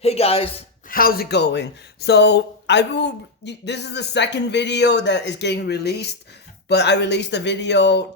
Hey guys, how's it going? This is the second video that is getting released, but I will release a video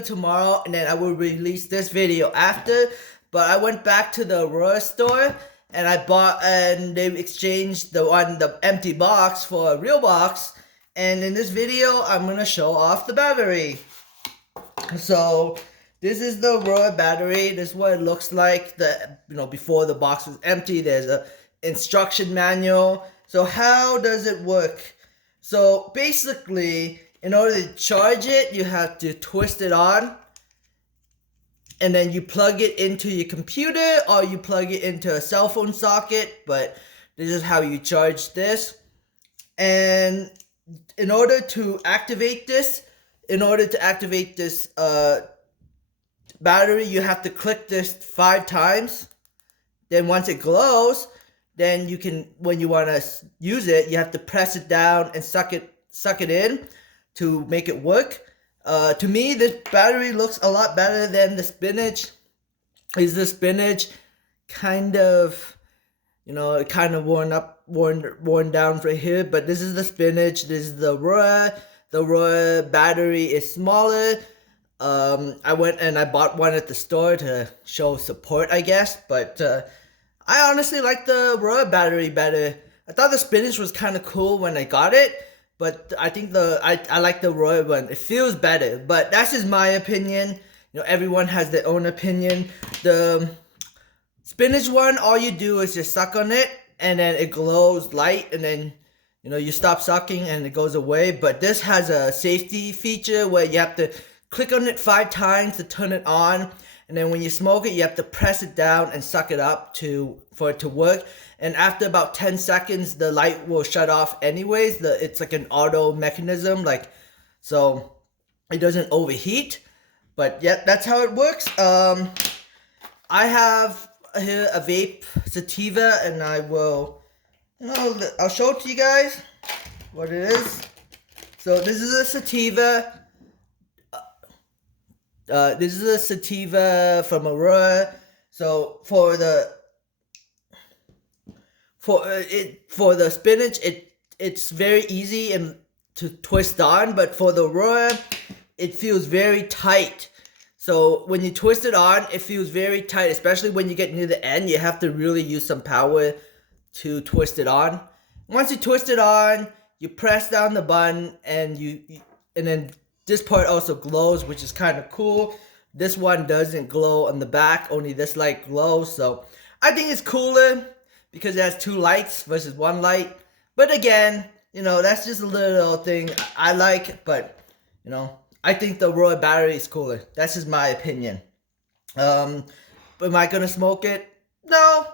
tomorrow and then I will release this video after. But I went back to the Aurora store and they exchanged the empty box for a real box. And in this video, I'm gonna show off the battery. So this is the Aurora battery. This is what it looks like. Before the box was empty, there's a instruction manual. So how does it work? So basically, in order to charge it, you have to twist it on, and then you plug it into your computer or you plug it into a cell phone socket. But this is how you charge this. And in order to activate this, battery, you have to click this 5 times. Then once it glows, then you can, when you want to use it, you have to press it down and suck it in to make it work. To me, this battery looks a lot better than the spinach. Is the spinach kind of, worn down right here, but this is the spinach. This is the Aurora. The Aurora battery is smaller. I went and I bought one at the store to show support, I guess, but I honestly like the Aurora battery better. I thought the spinach was kind of cool when I got it, but I think I like the Aurora one. It feels better, but that's just my opinion. Everyone has their own opinion. The spinach one, all you do is just suck on it, and then it glows light, and then you stop sucking and it goes away. But this has a safety feature where you have to click on it 5 times to turn it on, and then when you smoke it, you have to press it down and suck it up for it to work. And after about 10 seconds, the light will shut off anyways. It's like an auto mechanism, so it doesn't overheat. But yeah, that's how it works. I have here a vape sativa, and I'll show it to you guys what it is. So this is a sativa. This is a sativa from Aurora. So for the spinach, it's very easy and to twist on, but for the Aurora, it feels very tight. So when you twist it on, it feels very tight, especially when you get near the end. You have to really use some power to twist it on. Once you twist it on, you press down the button, and then this part also glows, which is kind of cool. This one doesn't glow on the back, only this light glows. So I think it's cooler because it has 2 lights versus 1 light. But again, that's just a little thing I like, but I think the Aurora battery is cooler. That's just my opinion. But am I gonna smoke it? No,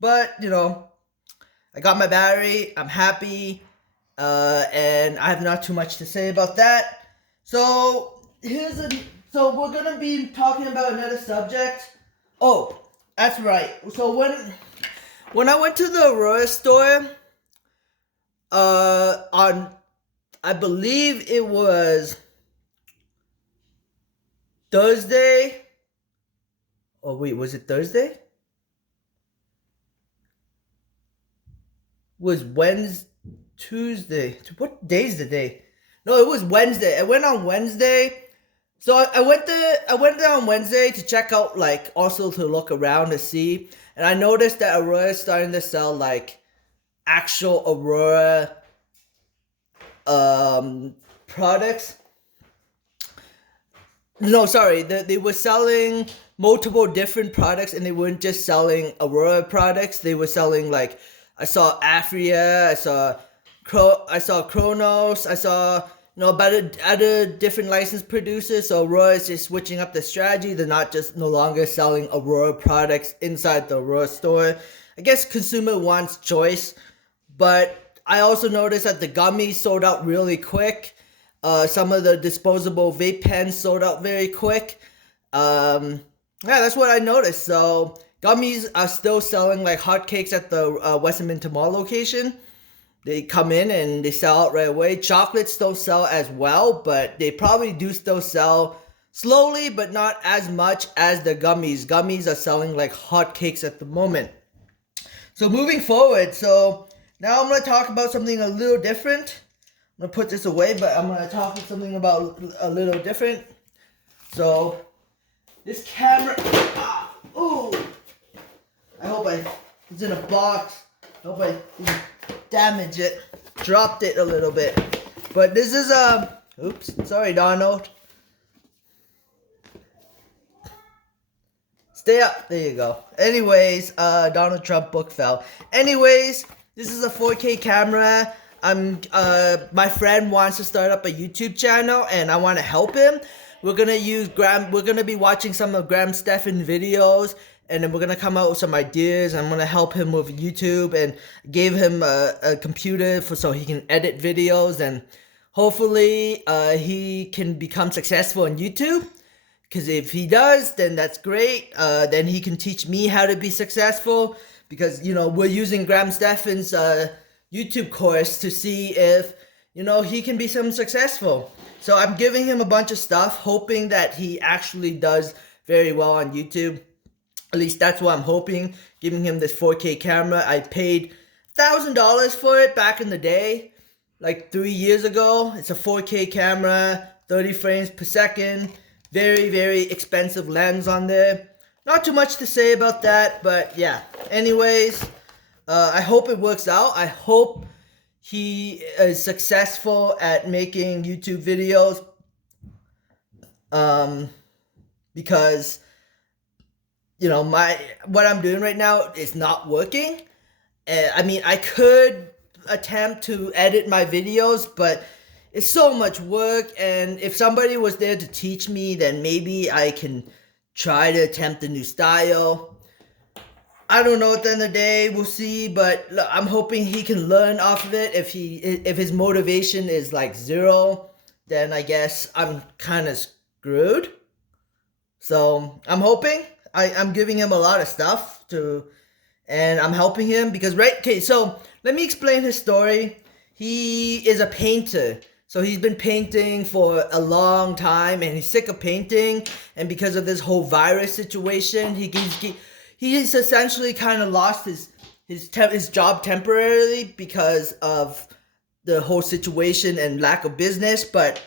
but I got my battery. I'm happy, and I have not too much to say about that. So we're gonna be talking about another subject. Oh, that's right. So when I went to the Aurora store, I believe it was Thursday. Oh wait, was it Thursday? Was Wednesday, Tuesday? What day is the day? No, it was Wednesday. I went on Wednesday. So I went there on Wednesday to check out, also to look around to see. And I noticed that Aurora is starting to sell actual Aurora products. No, sorry. They were selling multiple different products, and they weren't just selling Aurora products. They were selling I saw Afria, I saw Kronos, I saw about other different licensed producers. So Aurora is just switching up the strategy. They're no longer selling Aurora products inside the Aurora store. I guess consumer wants choice, but I also noticed that the gummies sold out really quick. Some of the disposable vape pens sold out very quick. Yeah, that's what I noticed. So gummies are still selling like hotcakes at the Western Minter Mall location. They come in and they sell out right away. Chocolates don't sell as well, but they probably do still sell slowly, but not as much as the gummies. Gummies are selling like hotcakes at the moment. So moving forward, so now I'm going to talk about something a little different. I'm going to put this away, but I'm going to talk something about a little different. So this camera, I hope it's in a box. I hope I didn't damage it. Dropped it a little bit. But this is, oops, sorry Donald. Stay up. There you go. Anyways, Donald Trump book fell. Anyways, this is a 4K camera. My friend wants to start up a YouTube channel, and I want to help him. We're gonna be watching some of Graham Stephan videos, and then we're gonna come out with some ideas. I'm gonna help him with YouTube, and gave him a computer so he can edit videos, and hopefully, he can become successful on YouTube. Because if he does, then that's great. Then he can teach me how to be successful. Because, we're using Graham Stephan's YouTube course to see if, he can be successful. So I'm giving him a bunch of stuff, hoping that he actually does very well on YouTube. At least that's what I'm hoping. Giving him this 4K camera. I paid $1,000 for it back in the day. Like 3 years ago. It's a 4K camera, 30 frames per second. Very, very expensive lens on there. Not too much to say about that, but yeah. Anyways, I hope it works out. I hope he is successful at making YouTube videos. Because, what I'm doing right now is not working. I could attempt to edit my videos, but it's so much work, and if somebody was there to teach me, then maybe I can try to attempt a new style. I don't know, at the end of the day, we'll see, but I'm hoping he can learn off of it. If his motivation is like 0, then I guess I'm kind of screwed. So I'm hoping. I'm giving him a lot of stuff and I'm helping him because, so let me explain his story. He is a painter. So he's been painting for a long time, and he's sick of painting. And because of this whole virus situation, he's essentially kind of lost his job temporarily because of the whole situation and lack of business. But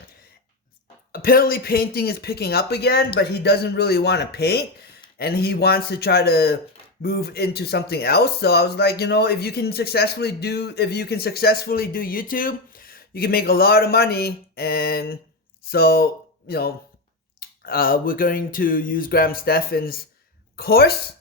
apparently painting is picking up again, but he doesn't really want to paint, and he wants to try to move into something else. So I was like, if you can successfully do YouTube, you can make a lot of money. And so, we're going to use Graham Stephan's course.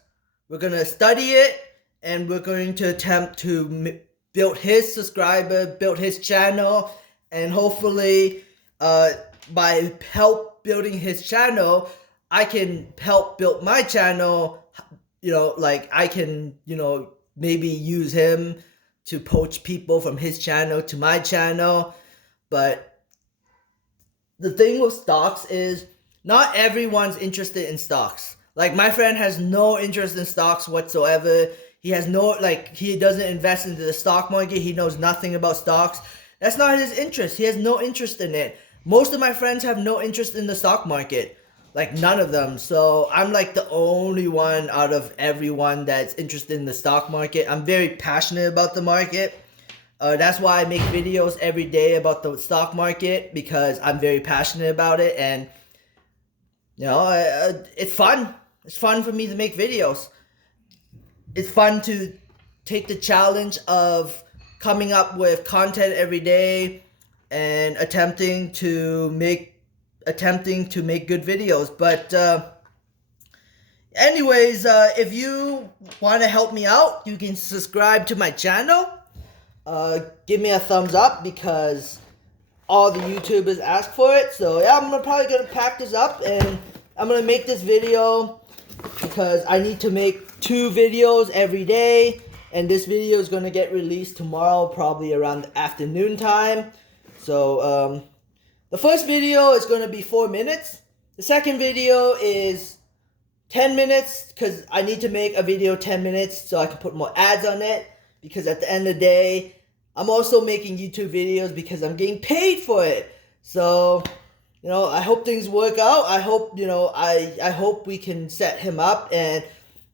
We're going to study it, and we're going to attempt to build his subscriber, build his channel, and hopefully, by help building his channel, I can help build my channel. I can, maybe use him to poach people from his channel to my channel. But the thing with stocks is not everyone's interested in stocks. Like, my friend has no interest in stocks whatsoever. He has he doesn't invest into the stock market. He knows nothing about stocks. That's not his interest. He has no interest in it. Most of my friends have no interest in the stock market. Like, none of them. So I'm like the only one out of everyone that's interested in the stock market. I'm very passionate about the market. That's why I make videos every day about the stock market, because I'm very passionate about it. And, it's fun. It's fun for me to make videos. It's fun to take the challenge of coming up with content every day and attempting to make good videos. But anyways, if you want to help me out, you can subscribe to my channel. Give me a thumbs up, because all the YouTubers ask for it. So yeah, I'm probably gonna pack this up, and I'm gonna make this video because I need to make 2 videos every day, and this video is gonna get released tomorrow, probably around the afternoon time. So the first video is going to be 4 minutes. The second video is 10 minutes, because I need to make a video 10 minutes so I can put more ads on it. Because at the end of the day, I'm also making YouTube videos because I'm getting paid for it. So, I hope things work out. I hope, I hope we can set him up, and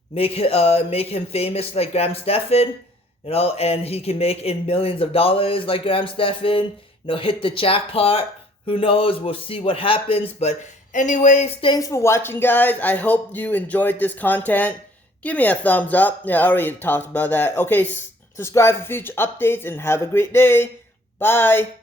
make him famous like Graham Stephan, you know, and he can make in millions of dollars like Graham Stephan, you know, hit the jackpot. Who knows? We'll see what happens. But anyways, thanks for watching, guys. I hope you enjoyed this content. Give me a thumbs up. Yeah, I already talked about that. Okay, subscribe for future updates and have a great day. Bye.